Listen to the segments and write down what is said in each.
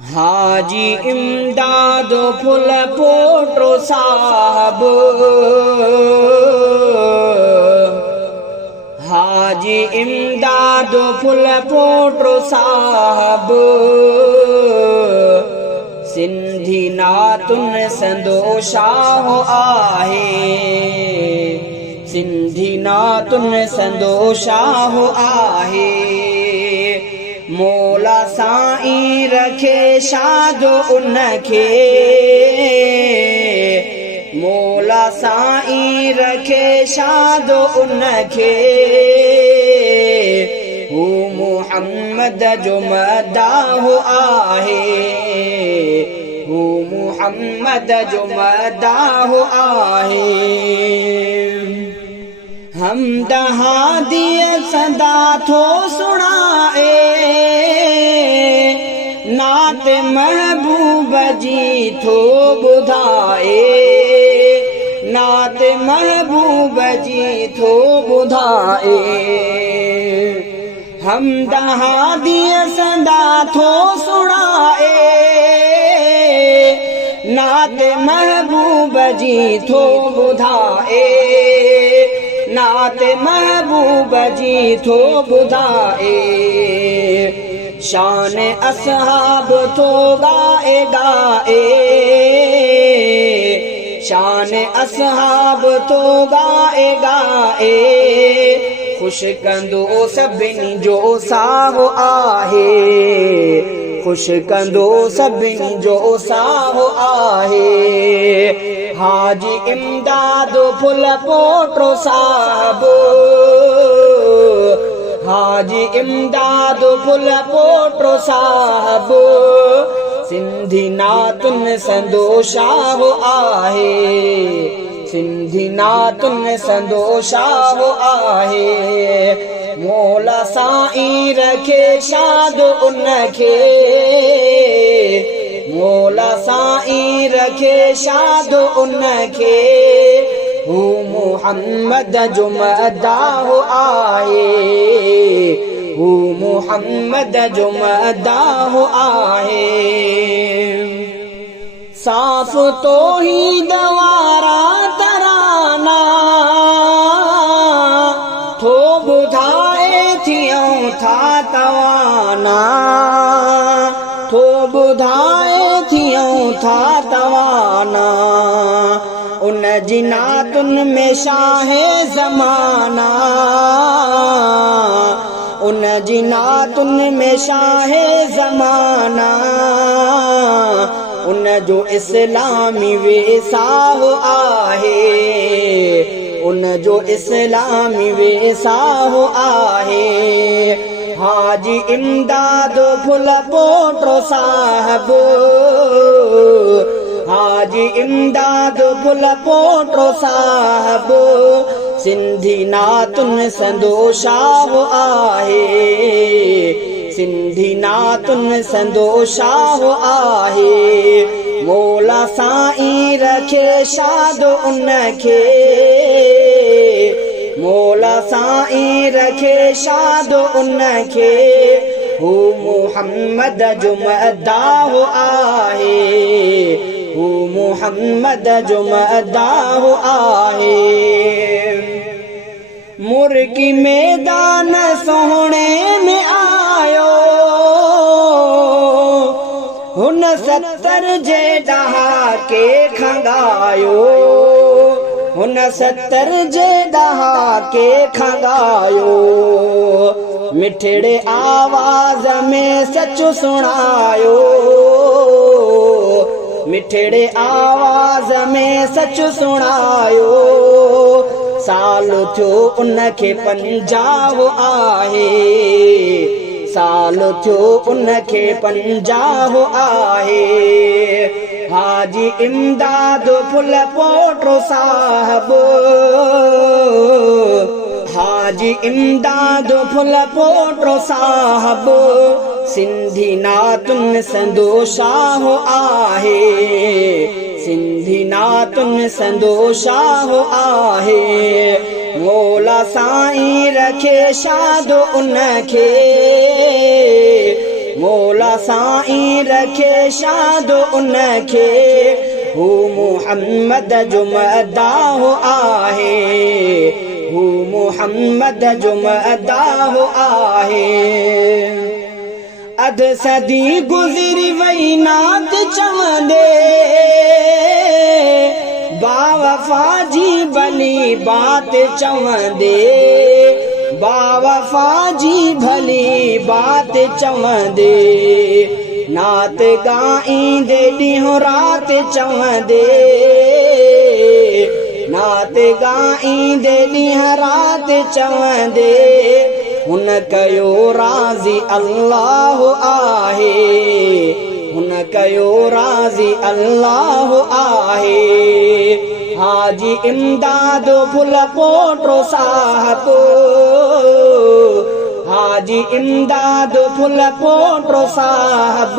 हाजी इमदाद फुल पोटो साहब, हाजी इमदाद फुल पोटो साहब, सिंधी नातुन संदो शाह आहे, सिंधी नातुन संदो शाह आहे। मौला साईं रखे शाद उनखे, मौला साईं रखे शाद उनखे, हू मुहम्मद जो मदाह आहे, हू मुहम्मद जो मदाह आहे। हमद हादीअ सदा थो सुणाए, नात महबूब जी थो ॿुधाए, नात महबूब जी थो ॿुधाए। हमद हादीअ सदा थो सुणाए, नात महबूब जी थो ॿुधाए, नात महबूब जी थो ॿुधाए। शान असहाब थो ॻाए ॻाए, शान असहाब थो ॻाए ॻाए। खुश कंदो सभिनी जो साह आहे, खुश कंदो सभिनी जो साह आहे। हाजी इमदाद फुल पोटो साहब, हाजी इमदाद फुल पोटो साहब, सिंधी नातुन संदो शाह आहे, सिंधी नातुन संदो शाह आहे। मौला साईं रखे शाद उनखे, मौला साईं रखे शाद उनखे, हू मुहम्मद जो मदाह आहे, हू मुहम्मद जो मदाह आहे। साफ़ तौहीद वारा तराना थो ॿुधाए थियूं था तवाना, थो ॿुधाए थियूं था तवाना। उन जी नातुन में शाहे ज़माना, उन जी नातुन में शाहे ज़माना। उन जो इस्लामी वेसाह आहे, उन जो इस्लामी वेसाह आहे। हाजी इमदाद फुल पोटो साहब, हाजी इमदाद फुल पोटो साहब, सिंधी नातुन संदो शाह आहे, सिंधी नातुन संदो शाह आहे। मौला साईं रखे शाद उनखे, मौला साईं रखे शाद उनखे, हू मुहम्मद जो मदाह आहे, हू मुहम्मद जो मदाह आहे। मुर्गी मैदान सोहणे में आयो, हुन 70 जे ॾहाके खंगायो, हुन 70 जे ॾहाके खंगायो। मिठड़े आवाज़ में सच सुणायो, मिठड़े आवाज़ में सच सुणायो। साल थियो उनखे 50 आहे, साल थियो उनखे 50 आहे। हाजी इमदाद फुल पोटो साहब, हाजी इमदाद फुल पोटो साहब, सिंधी नातुन संदो शाह आहे, सिंधी नातुन संदो शाह आहे। मौला साईं रखे शाद उनखे, मौला साईं रखे शाद उनखे हू मुहम्मद जो मदाह आहे हू मुहम्मद जो मदाह आहे अध सदी गुज़री वई नात चवंदे बावफ़ा जी भली बात चवंदे बावफ़ा जी भली बात चवंदे नात ॻाईंदे ॾींहुं राति चवंदे नात ॻाईंदे ॾींहुं राति चवंदे हुन कयो राज़ी अल्लाह आहे हुन कयो राज़ी अल्लाह आहे हाजी इमदाद फुल पोटो साहब हाजी इमदाद फुल पोटो साहब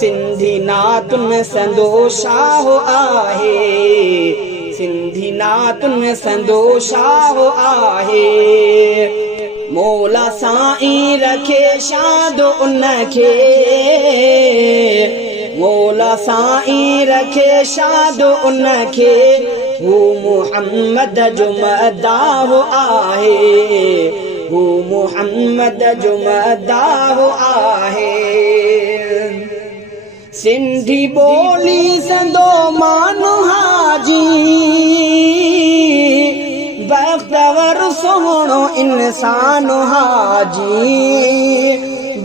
सिंधी नातुन संदो शाह आहे सिंधी नातुन संदो शाह आहे मौला साईं रखे शाद उनखे मौला साईं रखे शाद उनखे हू मुहम्मद जो मदाह आहे हू मुहम्मद जो मदाह आहे सिंधी ॿोली संदो मानु हाजी बख़्तवर सोहणो इंसान हाजी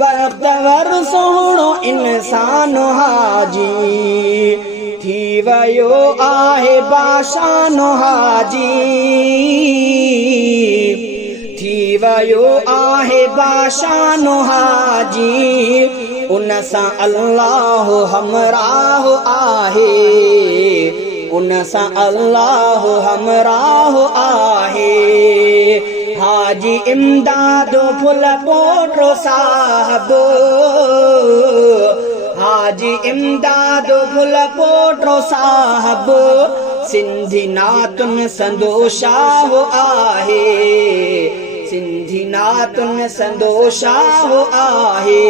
बख़्तवर सोहणो इंसान हाजी थी वियो आहे बाशान हाजी थी वियो आहे बाशान हाजी उन सां अल्लाह हमराह आहे उन सां अल्लाह हमराह आहे हाजी इमदाद फुल पोटो साहब हाजी इमदाद फुल पोटो साहब सिंधी नातुन संदो शाह आहे सिंधी नातुन संदो शाह आहे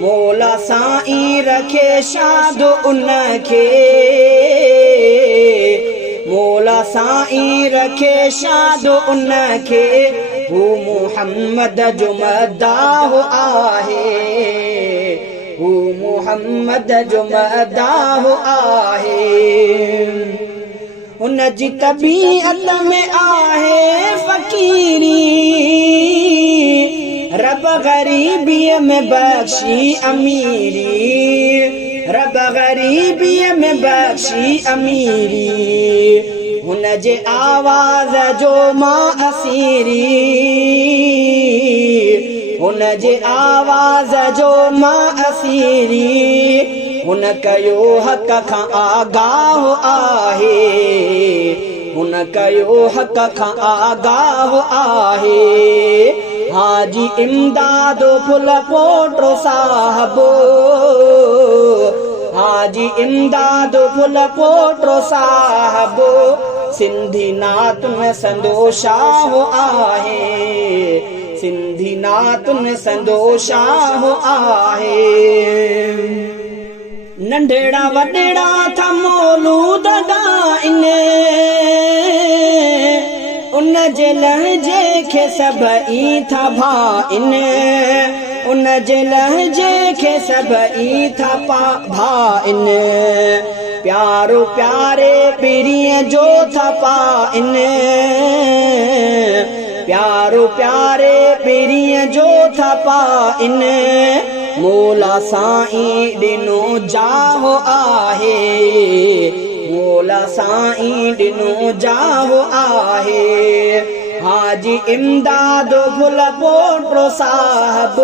मौला साईं रखे शाद उनखे मौला साईं रखे शाद उनखे हू मुहम्मद जो मदाह आहे हू मुहम्मद जो मदाह आहे उन जी तबीअत में आहे फ़कीरी रब ग़रीबीअ में बख़्शी अमीरी रब ग़रीबीअ में बख़्शी अमीरी हुन जे आवाज़ जो मां असीरी हुन जे आवाज़ जो मां असीरी हुन कयो हक़ खां आगाह आहे हुन कयो हक़ खां आगाह आहे हाजी इमदाद फुल पोटो साहब हाजी इमदाद फुल पोटो साहब सिंधी नातुन संदो शाह आहे सिंधी नातुन संदो शाह आहे नंढड़ा वॾड़ा था मौलूद ॻाइनि उन जे लहजे खे सभई था भाइनि उन जे लहजे खे सभई था भाइनि प्यारो प्यारे पीरीअ जो था पाइनि प्यारो प्यारे पीरीअ जो था पाइनि मौला साईं ॾिनो जाहो आहे मौला साईं ॾिनो जाहो आहे हाजी इमदाद फुल पोटो साहब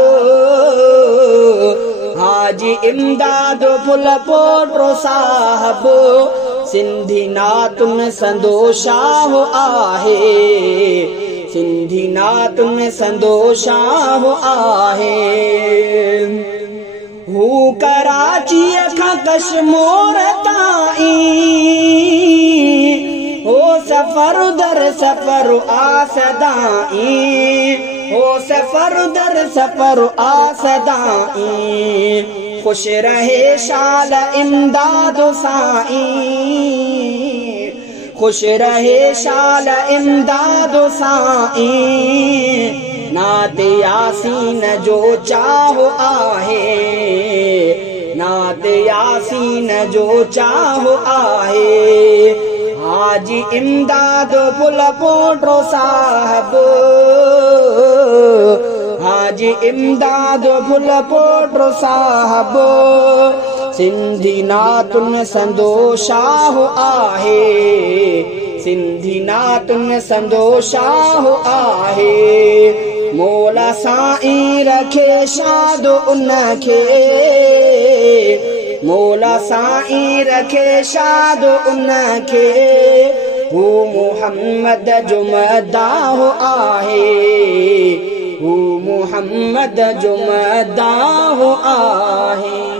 हाजी इमदाद फुल पोटो साहब सिंधी नातुन संदो शाह आहे सिंधी नातुन संदो शाह आहे हू कराचीअ खां कश्मीर ताईं हो सफ़र दर सफ़र आसदाई हो सफर दर सफर आसदाई, खुश रहे शाल इमदाद साई, खुश रहे शाल इमदाद साई। नात यासीन जो चाहो आहे, नात यासीन जो चाहो आहे। हाजी इमदाद पुल पोटो साहब, हाजी इमदाद पुल पोटो साहब। सिंधी नातुन संदो शाह आहे, सिंधी नातुन संदो शाह आहे। मौला साईं रखे शाद उनखे, मौला साईं रखे शाद उनखे। हू मुहम्मद जो मदाह आहे, हू मुहम्मद जो मदाह आहे।